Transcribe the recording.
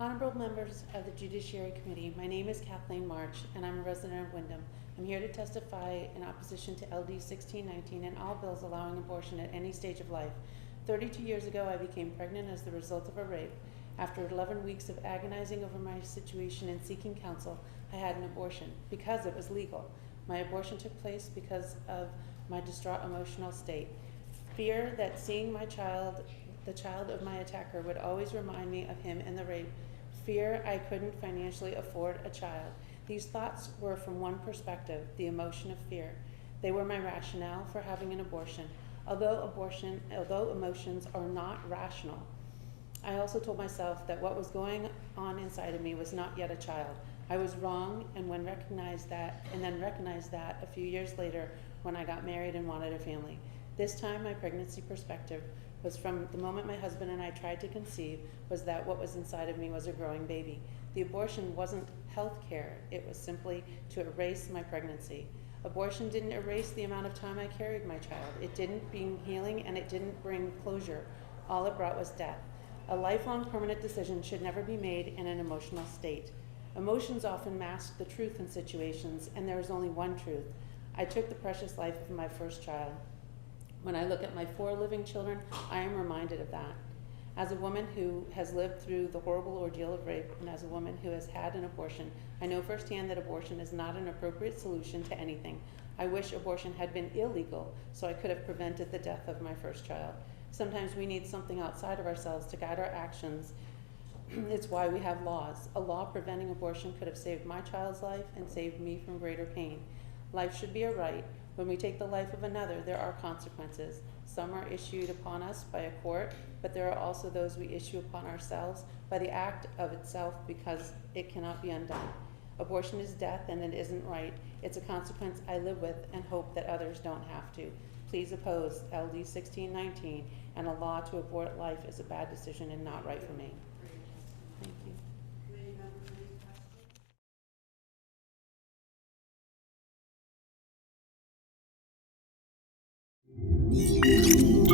Honorable members of the Judiciary Committee, my name is Kathleen March, and I'm a resident of Windham. I'm here to testify in opposition to LD 1619 and all bills allowing abortion at any stage of life. 32 years ago, I became pregnant as the result of a rape. After 11 weeks of agonizing over my situation and seeking counsel, I had an abortion because it was legal. My abortion took place because of my distraught emotional state. Fear that seeing my child, the child of my attacker, would always remind me of him and the rape. Fear I couldn't financially afford a child. These thoughts were from one perspective, the emotion of fear. They were my rationale for having an abortion. Although emotions are not rational, I also told myself that what was going on inside of me was not yet a child. I was wrong, and then recognized that a few years later when I got married and wanted a family. This time, my pregnancy perspective was from the moment my husband and I tried to conceive, was that what was inside of me was a growing baby. The abortion wasn't health care, it was simply to erase my pregnancy. Abortion didn't erase the amount of time I carried my child. It didn't bring healing, and it didn't bring closure. All it brought was death. A lifelong permanent decision should never be made in an emotional state. Emotions often mask the truth in situations, and there is only one truth. I took the precious life of my first child. When I look at my 4 living children, I am reminded of that. As a woman who has lived through the horrible ordeal of rape, and as a woman who has had an abortion, I know firsthand that abortion is not an appropriate solution to anything. I wish abortion had been illegal so I could have prevented the death of my first child. Sometimes we need something outside of ourselves to guide our actions. It's why we have laws. A law preventing abortion could have saved my child's life and saved me from greater pain. Life should be a right. When we take the life of another, there are consequences. Some are issued upon us by a court, but there are also those we issue upon ourselves by the act of itself, because it cannot be undone. Abortion is death, and it isn't right. It's a consequence I live with and hope that others don't have to. Please oppose LD 1619, and a law to abort life is a bad decision and not right for me. Thank you. Any members, any questions?